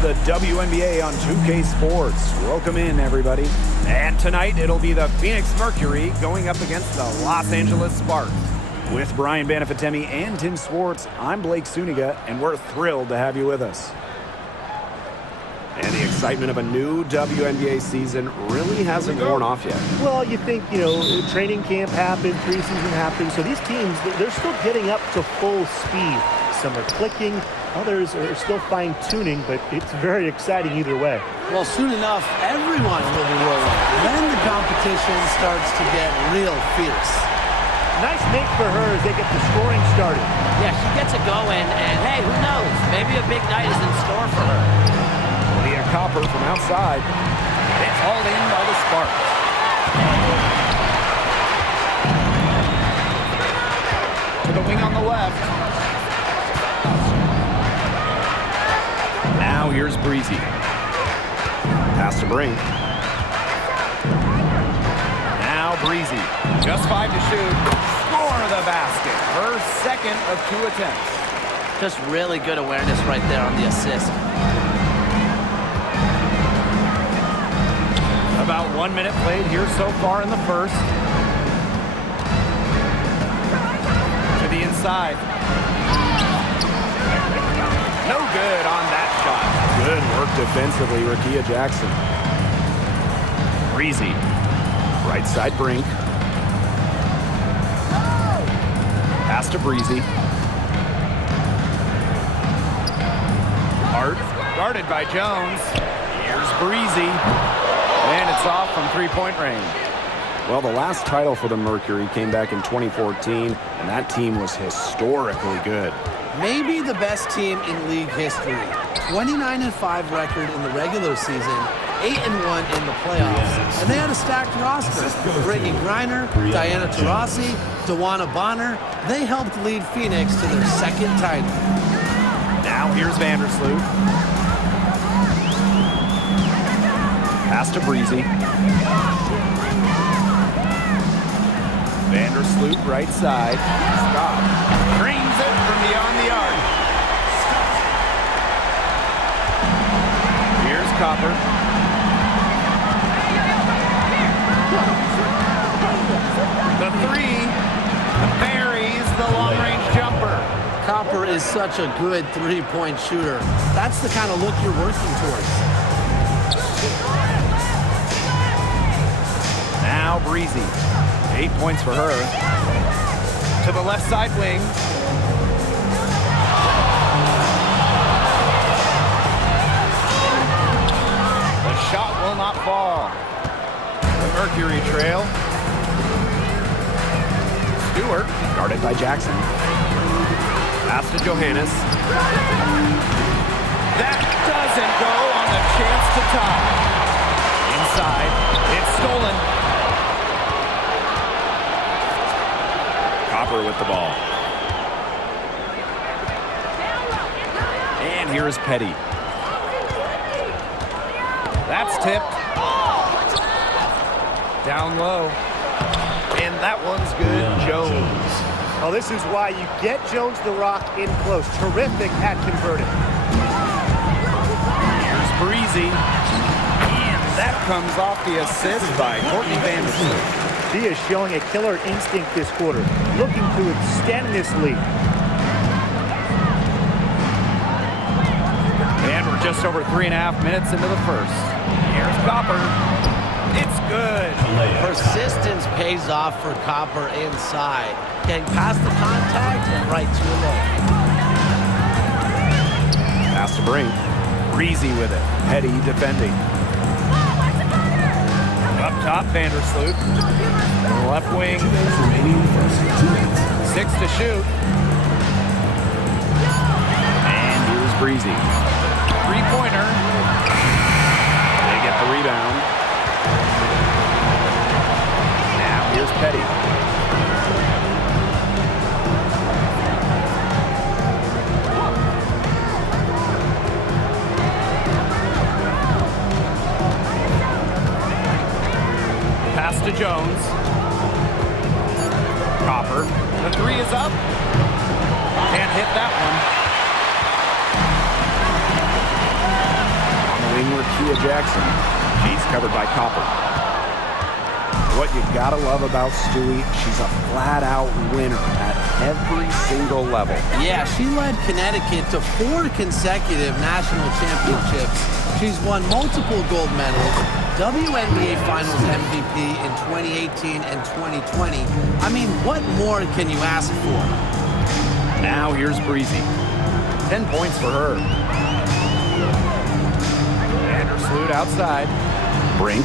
the WNBA on 2K Sports. Welcome in, everybody. And tonight, it'll be the Phoenix Mercury going up against the Los Angeles Sparks. With Brian Banafitemi and Tim Swartz, I'm Blake Suniga, and we're thrilled to have you with us. And the excitement of a new WNBA season really hasn't worn off yet. Well, you think, training camp happened, preseason happened, so these teams, they're still getting up to full speed. Some are clicking, others are still fine-tuning, but it's very exciting either way. Well, soon enough, everyone will be rolling. Then the competition starts to get real fierce. Nice make for her as they get the scoring started. Yeah, she gets it going, and hey, who knows? Maybe a big night is in store for her. Leah Copper from outside. It's hauled in by the Sparks. To the wing on the left. Now here's Breezy. Pass to Brink. Now Breezy. Just 5 to shoot. Score the basket. Her second of 2 attempts. Just really good awareness right there on the assist. About 1 minute played here so far in the first. To the inside. No good on that shot. Good work defensively, Rakia Jackson. Breezy. Right side Brink. Pass to Breezy. Hart. Guarded by Jones. Here's Breezy. And it's off from three-point range. Well, the last title for the Mercury came back in 2014, and that team was historically good. Maybe the best team in league history. 29-5 record in the regular season, 8-1 in the playoffs, and they had a stacked roster. Brittany Griner, Diana Taurasi, Dewana Bonner, they helped lead Phoenix to their second title. Now here's Vandersloot. Pass to Breezy. Vandersloot right side. Scott drains it from beyond the arc. Here's Copper. The three buries the long-range jumper. Copper is such a good three-point shooter. That's the kind of look you're working towards. Now Breezy. 8 points for her. To the left side wing. The shot will not fall. The Mercury trail. Stewart, guarded by Jackson. Pass to Johannes. That doesn't go on the chance to tie. Inside, it's stolen. Copper with the ball. And here is Petty. That's tipped. Down low. And that one's good. Jones. Oh, this is why you get Jones the Rock in close. Terrific at converting. Here's Breezy. And that comes off the assist by Courtney Vandersloot. She is showing a killer instinct this quarter, looking to extend this lead. And we're just over 3.5 minutes into the first. Here's Copper. It's good. Persistence pays off for Copper inside. Getting past the contact and right to the low. Pass to Brink. Breezy with it. Petty defending. Up top, Vandersloot. Left wing. 2 minutes remaining first. 2 minutes. 6 to shoot. And here's Breezy. Three-pointer. They get the rebound. Now here's Petty. Pass to Jones. Copper. The three is up. Can't hit that one. winger Kia Jackson. She's covered by Copper. What you gotta love about Stewie, she's a flat-out winner at every single level. Yeah, she led Connecticut to 4 consecutive national championships. She's won multiple gold medals, WNBA Finals MVP in 2018 and 2020. I mean, what more can you ask for? Now here's Breezy. 10 points for her. Vandersloot outside. Brink.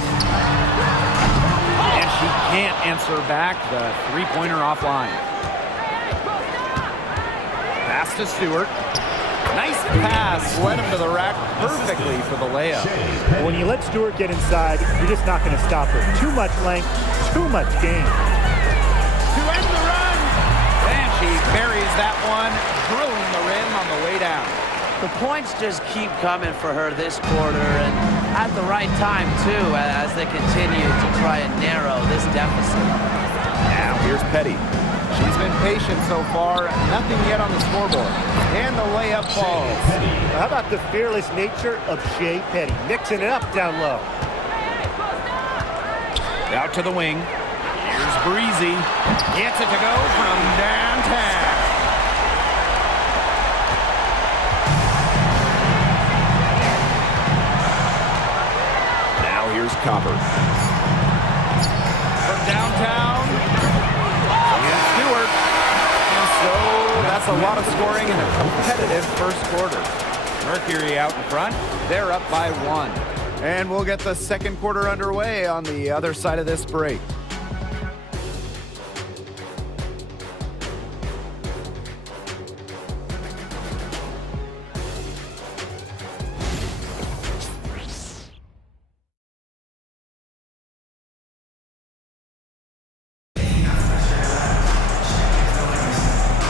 And she can't answer back the three-pointer offline. Pass to Stewart. Nice pass. Led him to the rack perfectly for the layup. When you let Stewart get inside, you're just not going to stop her. Too much length, too much game. To end the run. And she buries that one, drilling the rim on the way down. The points just keep coming for her this quarter, and at the right time, too, as they continue to try and narrow this deficit. Now here's Petty. She's been patient so far. Nothing yet on the scoreboard. And the layup falls. How about the fearless nature of Shea Petty? Mixing it up down low. Out to the wing. Here's Breezy. Gets it to go from downtown. Now here's Copper. From downtown. Here's Stewart. And so that's a lot of scoring in a competitive first quarter. Mercury out in front. They're up by 1. And we'll get the second quarter underway on the other side of this break.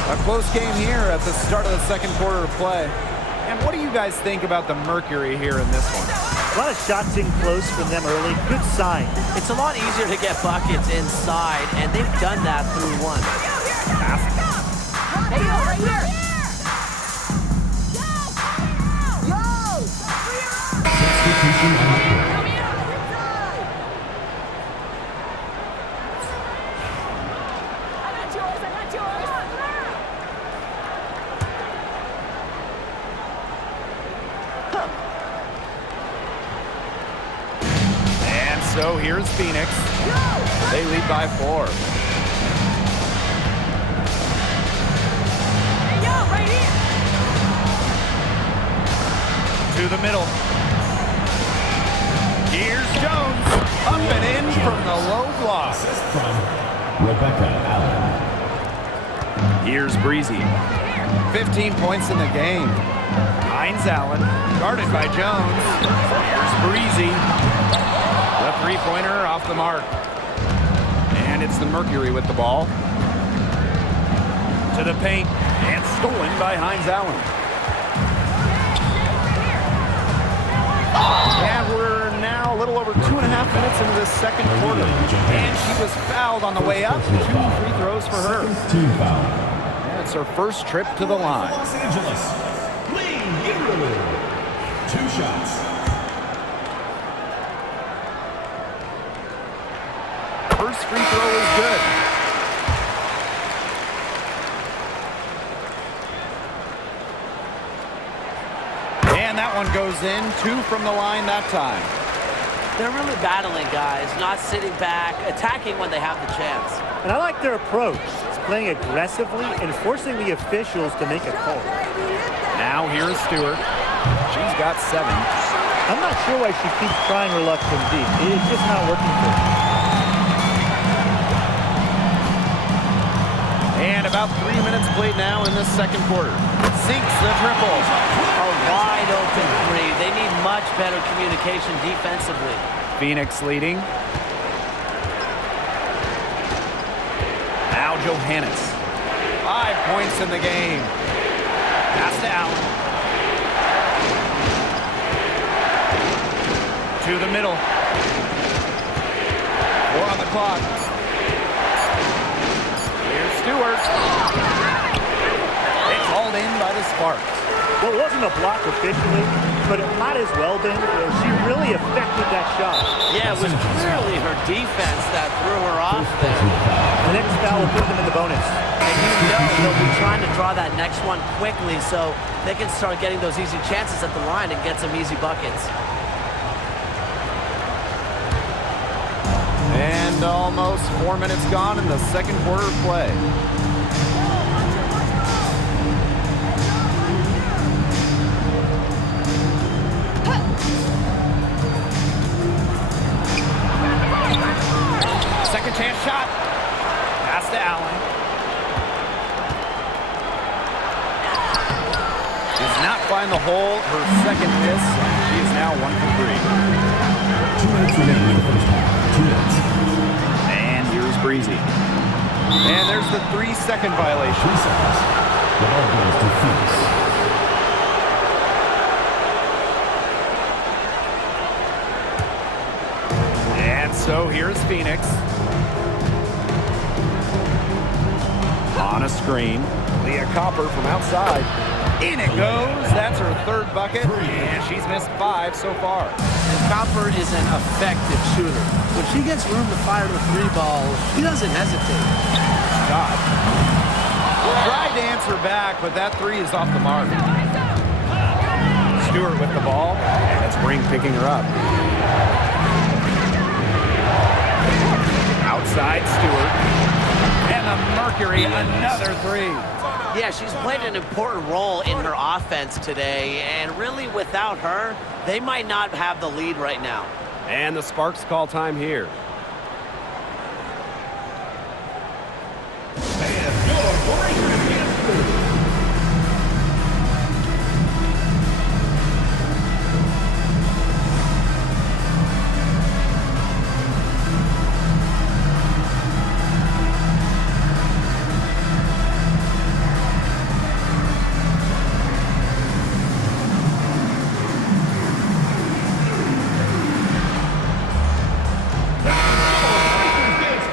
A close game here at the start of the second quarter of play. And what do you guys think about the Mercury here in this one? A lot of shots in close from them early. Good sign. It's a lot easier to get buckets inside, and they've done that through one. Hey, yo, right here. Substitution on the court. So here's Phoenix. They lead by 4. To the middle. Here's Jones. Up and in from the low block. From Rebecca Allen. Here's Breezy. 15 points in the game. Hines Allen, guarded by Jones. Here's Breezy. The three-pointer off the mark. And it's the Mercury with the ball. To the paint, and stolen by Hines Allen. And we're now a little over 2.5 minutes into this second quarter. And she was fouled on the way up. 2 free throws for her. Team foul. And it's her first trip to the line. Los Angeles. Lee Uterloo. 2 shots. First free throw is good. And that one goes in. 2 from the line that time. They're really battling, guys, not sitting back, attacking when they have the chance. And I like their approach. It's playing aggressively and forcing the officials to make a call. Now here's Stewart. She's got 7. I'm not sure why she keeps trying her luck from deep. It's just not working for her. And about 3 minutes played now in this second quarter. Sinks the triple. A wide open three. They need much better communication defensively. Phoenix leading. Now Johannes. 5 points in the game. Pass to Allen. To the middle. 4 on the clock. Here's Stewart. It's hauled in by the Sparks. Well, it wasn't a block officially, but it might as well been. She really affected that shot. Yeah, it was clearly her defense that threw her off there. The next foul will put them in the bonus. And you know they'll be trying to draw that next one quickly so they can start getting those easy chances at the line and get some easy buckets. And almost 4 minutes gone in the second quarter of play. Second chance shot. Pass to Allen. Does not find the hole. Her second miss. She is now 1 for 3. 2 minutes remaining in the first half. 2 minutes. And here's Breezy. And there's the 3-second violation. 3 seconds. The ball goes to Phoenix. And so here's Phoenix. On a screen. Leah Copper from outside. In it goes. That's her third bucket. And she's missed 5 so far. And Copper is an effective shooter. When she gets room to fire the 3 ball, she doesn't hesitate. Scott tried to answer back, but that 3 is off the mark. Stewart with the ball. And it's Ring picking her up. Outside Stewart. And the Mercury, another 3. Yeah, she's played an important role in her offense today, and really without her, they might not have the lead right now. And the Sparks call time here. And your breaker is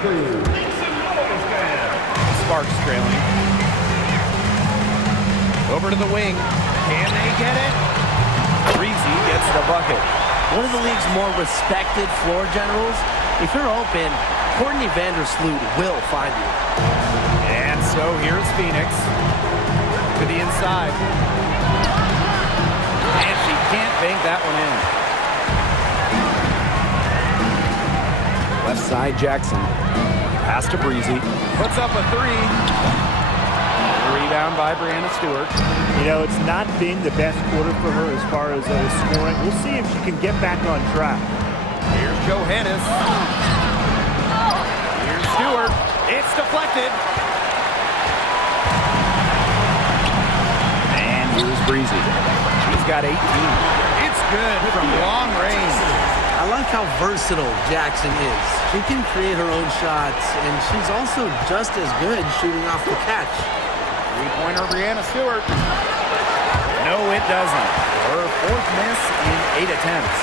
through. Sparks trailing. Over to the wing. Can they get it? Breezy gets the bucket. One of the league's more respected floor generals. If you're open, Courtney Vandersloot will find you. And so here's Phoenix to the inside. And she can't bank that one in. Left side Jackson. Pass to Breezy. Puts up a 3. Rebound by Brianna Stewart. You know, it's not been the best quarter for her as far as scoring. We'll see if she can get back on track. Here's Johannes. Here's Stewart. It's deflected. And here's Breezy. She's got 18. It's good from long range. I like how versatile Jackson is. She can create her own shots, and she's also just as good shooting off the catch. Three-pointer Brianna Stewart. No, it doesn't. Her 4th miss in 8 attempts.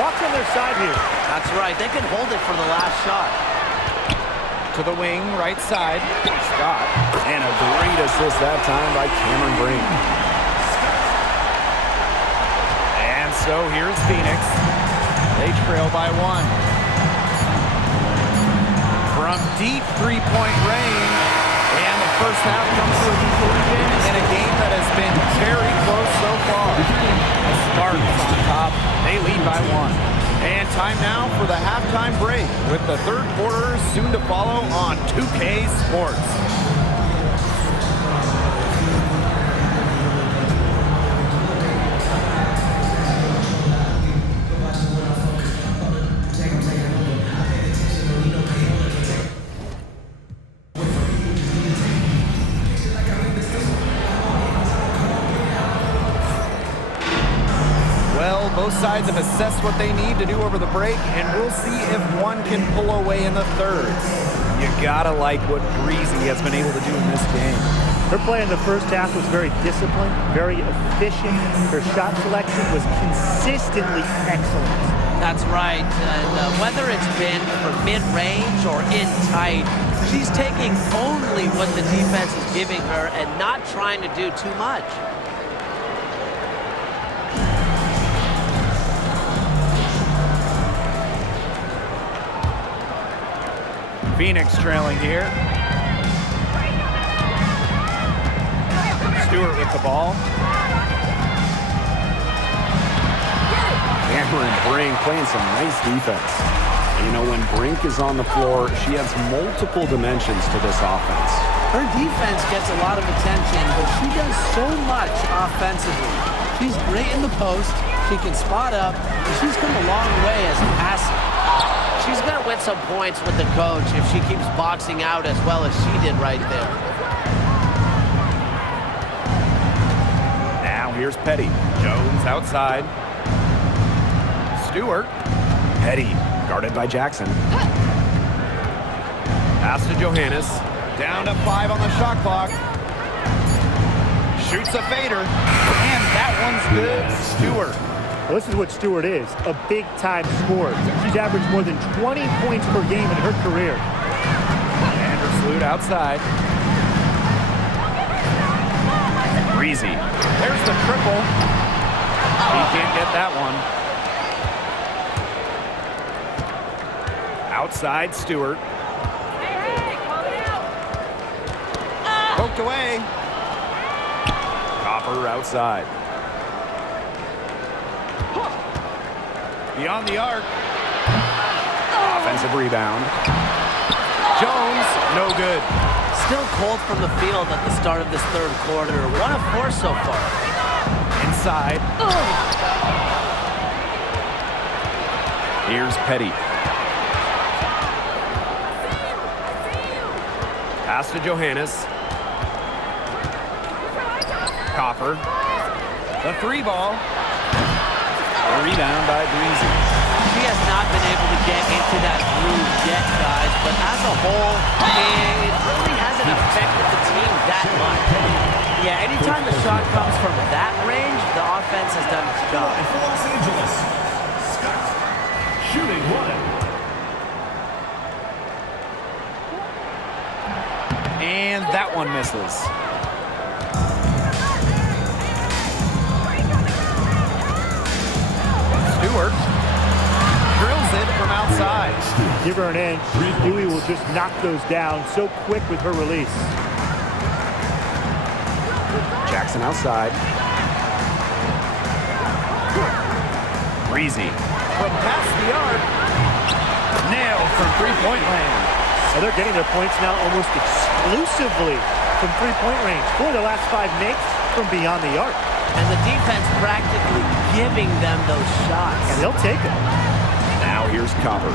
Bucks on their side here. That's right. They can hold it for the last shot. To the wing, right side. Scott. And a great assist that time by Cameron Brink. And so here's Phoenix. They trail by 1. From deep three-point range. And the first half comes to a conclusion in a game that has been very close so far. The Sparks on top. They lead by 1. And time now for the halftime break with the third quarter soon to follow on 2K Sports. Both sides have assessed what they need to do over the break, and we'll see if one can pull away in the third. You gotta like what Breezy has been able to do in this game. Her play in the first half was very disciplined, very efficient. Her shot selection was consistently excellent. That's right. And whether it's been for mid-range or in tight, she's taking only what the defense is giving her and not trying to do too much. Phoenix trailing here. Stewart with the ball. Cameron Brink playing some nice defense. You know, when Brink is on the floor, she adds multiple dimensions to this offense. Her defense gets a lot of attention, but she does so much offensively. She's great in the post, she can spot up, and she's come a long way as a passer. She's going to win some points with the coach if she keeps boxing out as well as she did right there. Now here's Petty. Jones outside. Stewart. Petty guarded by Jackson. Pass to Johannes. Down to 5 on the shot clock. Shoots a fader. And that one's good. Stewart. Well, this is what Stewart is, a big-time scorer. She's averaged more than 20 points per game in her career. Vandersloot outside. Breezy. There's the triple. He can't get that one. Outside, Stewart. Poked away. Copper outside. Beyond the arc. Offensive rebound. Jones, no good. Still cold from the field at the start of this third quarter. 1 of 4 so far. Inside. Here's Petty. Pass to Johannes. Copper. The 3 ball. A rebound by Breezy. She has not been able to get into that groove yet, guys, but as a whole, it really hasn't affected the team that much. Yeah, anytime the shot comes from that range, the offense has done its job. For Los Angeles, Scott, shooting 1. And that one misses. Stewart drills it from outside. Give her an inch. Dewey will just knock those down so quick with her release. Jackson outside. Breezy from past the arc. Nailed from three-point land. Well, they're getting their points now almost exclusively from three-point range. 4 of the last 5 makes from beyond the arc. And the defense practically giving them those shots. And they'll take it. Now here's Copper.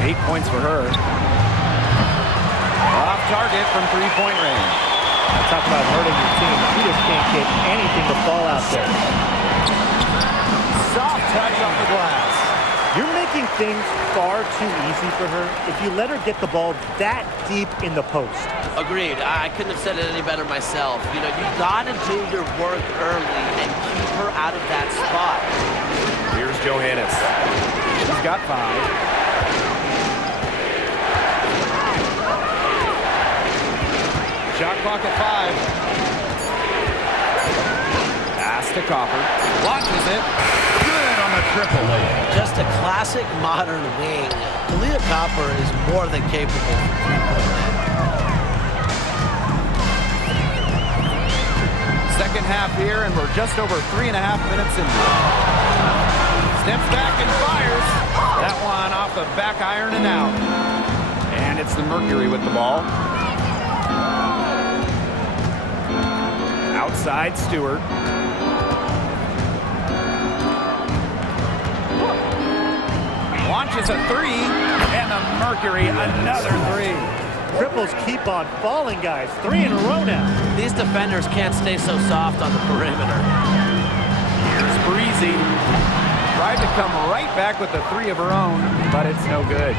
8 points for her. Off target from three-point range. Now talk about hurting your team. You just can't get anything to fall out there. Soft touch off the glass. You're making things far too easy for her if you let her get the ball that deep in the post. Agreed. I couldn't have said it any better myself. You know, you gotta do your work early and keep her out of that spot. Here's Johannes. She's got 5. Shot clock at 5. Pass to Copper. Launches it. Good on the triple. Just a classic modern wing. Talia Copper is more than capable of three-point land. Second half here, and we're just over 3.5 minutes into it. Steps back and fires. That one off the back iron and out. And it's the Mercury with the ball. Outside, Stewart. Launches a 3, and the Mercury another 3. Triples keep on falling, guys. 3 in a row now. These defenders can't stay so soft on the perimeter. Here's Breezy. Tried to come right back with a 3 of her own, but it's no good.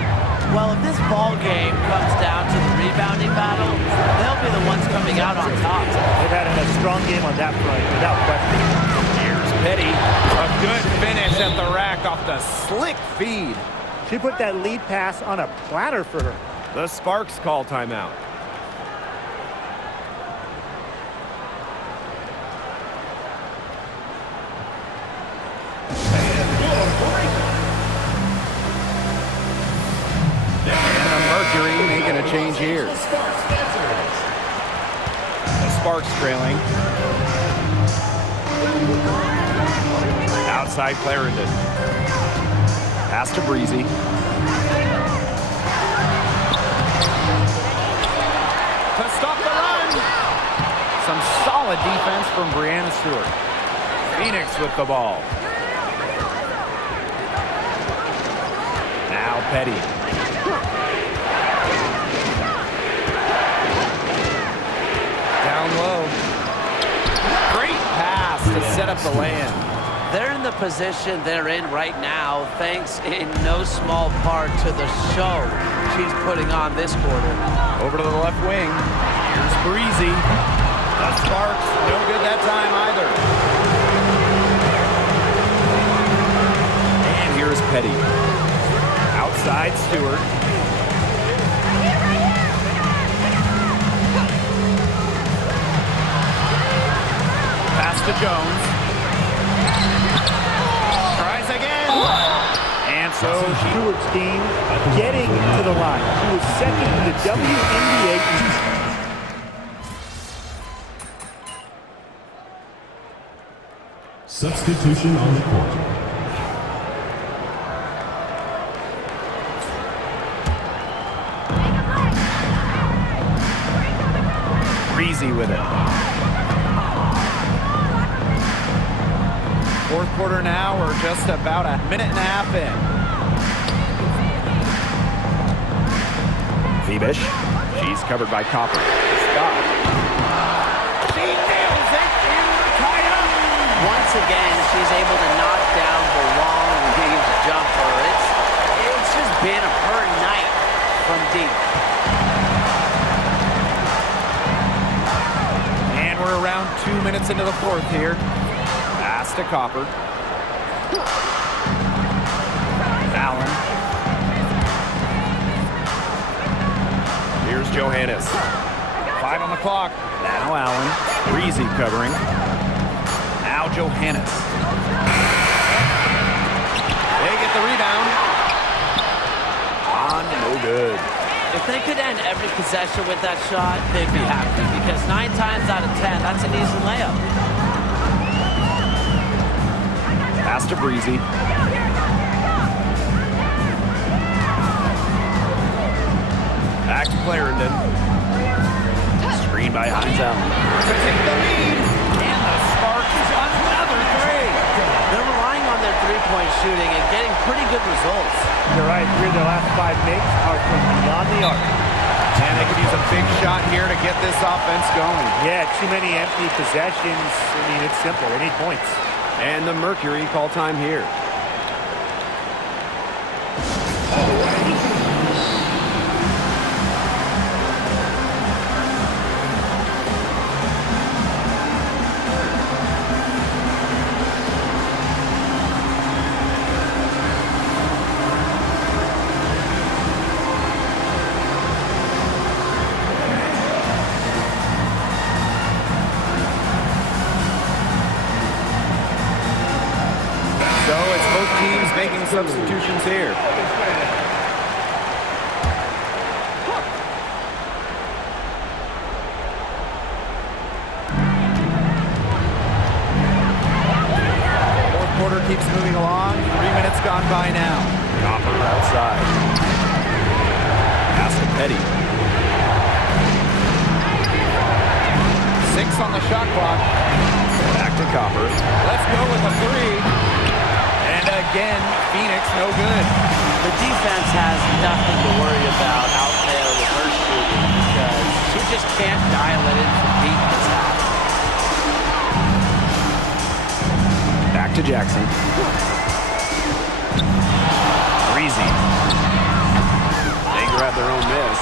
Well, if this ball game comes down to the rebounding battle, they'll be the ones coming out on top. They've had a strong game on that front, without question. Here's Petty. A good finish at the rack off the slick feed. She put that lead pass on a platter for her. The Sparks call timeout. Mercury making a change here. The Sparks trailing. Outside Clarendon. Pass to Breezy. To stop the run. Some solid defense from Brianna Stewart. Phoenix with the ball. Now Petty. Down low. Great pass to set up the land. They're in the position they're in right now, thanks in no small part to the show she's putting on this quarter. Over to the left wing. Here's Breezy. The Sparks, no good that time either. And here's Petty. Outside Stewart. Pass to Jones. Tries again. And so Stewart's team getting to the line. She was second in the WNBA. Substitution on the court. Breezy with it. Fourth quarter now, we're just about a minute and a half in. Phoebish. She's covered by Copper. Scott. She nails it in the tie-up. Once again, she's able to knock down the long-range jumper. It's just been her night from deep. And we're around 2 minutes into the fourth here. Pass to Copper. Allen. Here's Johannes. 5 on the clock. Now Allen. Breezy covering. Now Johannes. They get the rebound. On, no good. If they could end every possession with that shot, they'd be happy because 9 times out of 10, that's an easy layup. Pass to Breezy. Back to Clarendon. Screen by Hines Allen. To take the lead. And the Sparks another three. They're relying on their three-point shooting and getting pretty good results. You're right. 3 of their last 5 makes are from beyond the arc. And they could use a big shot here to get this offense going. Yeah, too many empty possessions. I mean, it's simple. They need points. And the Mercury call time here. So it's both teams making substitutions here. Fourth quarter keeps moving along. 3 minutes gone by now. Copper outside. Pass to Petty. 6 on the shot clock. Back to Copper. Let's go with a 3. And again, Phoenix no good. The defense has nothing to worry about out there with her shooting because she just can't dial it in from deep this half. Back to Jackson. Breezy. They grab their own miss.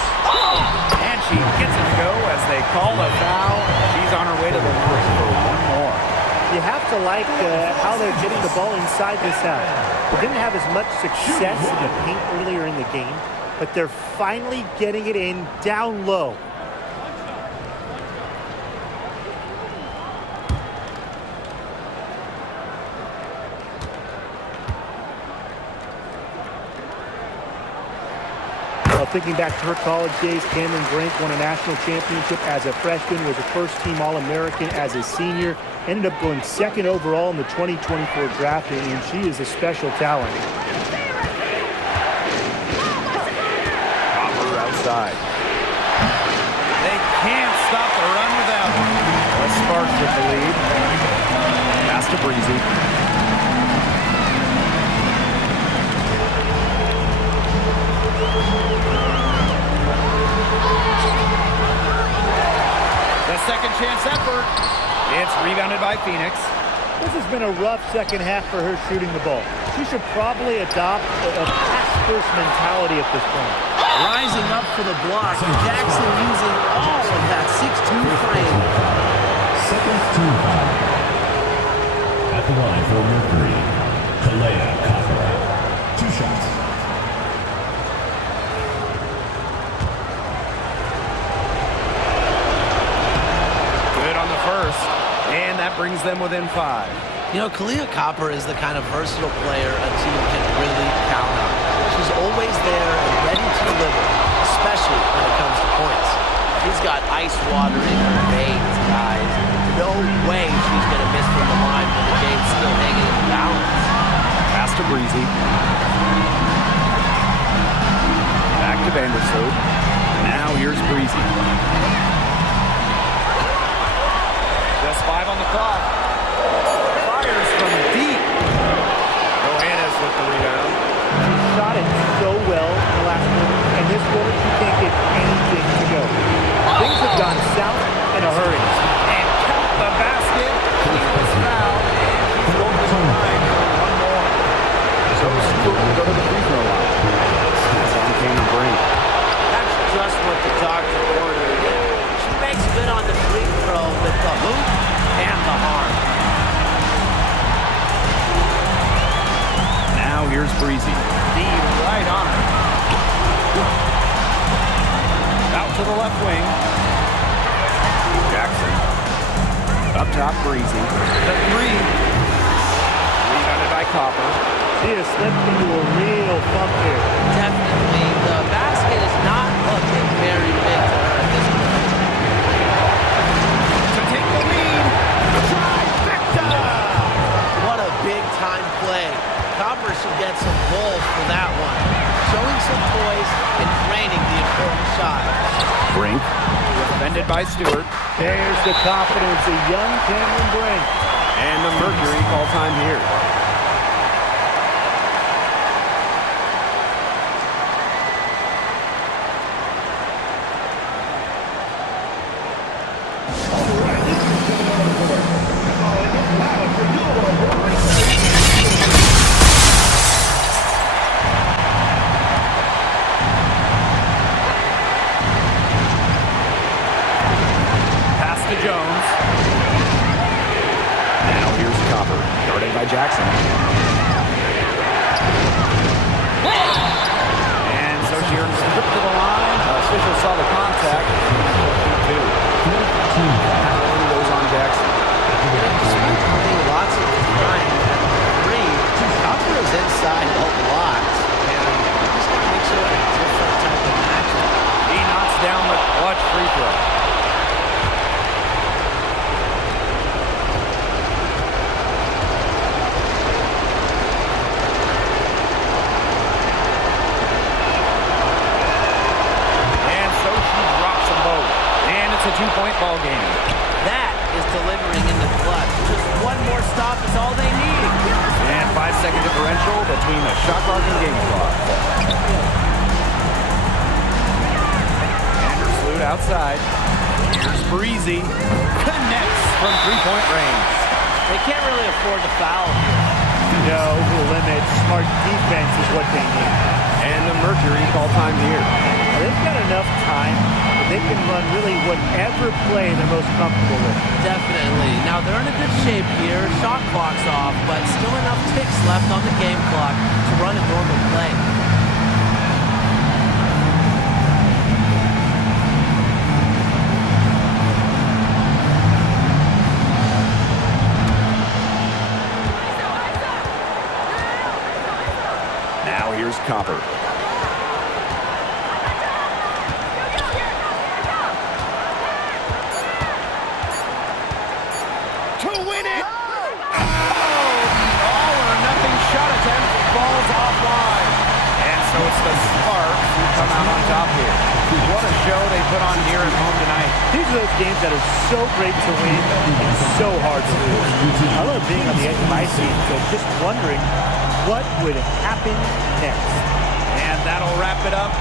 And she gets it to go as they call a foul. She's on her way to the line for one more. You have to like how they're getting the ball inside this half. They didn't have as much success in the paint earlier in the game, but they're finally getting it in down low. A thinking back to her college days, Cameron Brink won a national championship as a freshman, was a first-team All-American as a senior, ended up going second overall in the 2024 draft, and she is a special talent. Copper outside. They can't stop the run without one. The Sparks with the lead. Pass to Breezy. The second chance effort. It's rebounded by Phoenix. This has been a rough second half for her shooting the ball. She should probably adopt a pass-first mentality at this point. Rising up for the block. Jackson using all of that 6'2 frame. Second team foul. At the line for Mercury, Kalea Copper. 2 shots. Good on the first, and that brings them within 5. You know, Kalea Copper is the kind of versatile player a team can really count on. She's always there and ready to deliver, especially when it comes to points. She's got ice water in her veins, guys. No way she's going to miss from the line when the game's still hanging in the balance. Pass to Breezy. Back to Vandersloot. Now here's Breezy. Just 5 on the clock. Fires from deep. Johannes with the rebound. She shot it so well in the last quarter, and this quarter she can't get anything to go. Things have gone south in a hurry. And count the basket. He was fouled. And she's over the line for one more. So Stewart will go to the free throw line. That's on Cameron Brink. That's just what the doctor ordered. She makes good on the free throw with the hoop and the arm. Now here's Breezy. The right arm. Out to the left wing. Jackson. Up top, Breezy. The 3. Rebounded by Copper. She has slipped into a real funk here. Definitely. The basket is not looking very big to her at this point. To take the lead. Trifecta! What a big-time play. Copper should get some goals for that one. Showing some poise and draining the important shot. Brink. Defended by Stewart. There's the confidence of young Cameron Brink. And the Mercury call time here. Jones. Now here's Copper, guarded by Jackson. And so Sheeran stripped to the line. Officials saw the contact. 2. One goes on Jackson. Despite playing lots of time at 3, Copper is inside a lot. And this one makes it a different type of matchup. He knocks down the clutch free throw. It's a 2-point ball game. That is delivering in the clutch. Just one more stop is all they need. And 5-second differential between the shot clock and game clock. Vandersloot outside. Here's Breezy. Connects from 3-point range. They can't really afford to foul here. No, over the limit. Smart defense is what they need. And the Mercury call time here. They've got enough time. They can run really whatever play they're most comfortable with. Definitely. Now, they're in a good shape here. Shot clock's off, but still enough ticks left on the game clock to run a normal play. Now here's Copper. in it! All-or-nothing shot attempt falls offline. And so it's the Sparks who come out on top here. What a show they put on here at home tonight. These are those games that are so great to win and so hard to lose. I love being on the edge of my seat, so just wondering what would happen next. And that'll wrap it up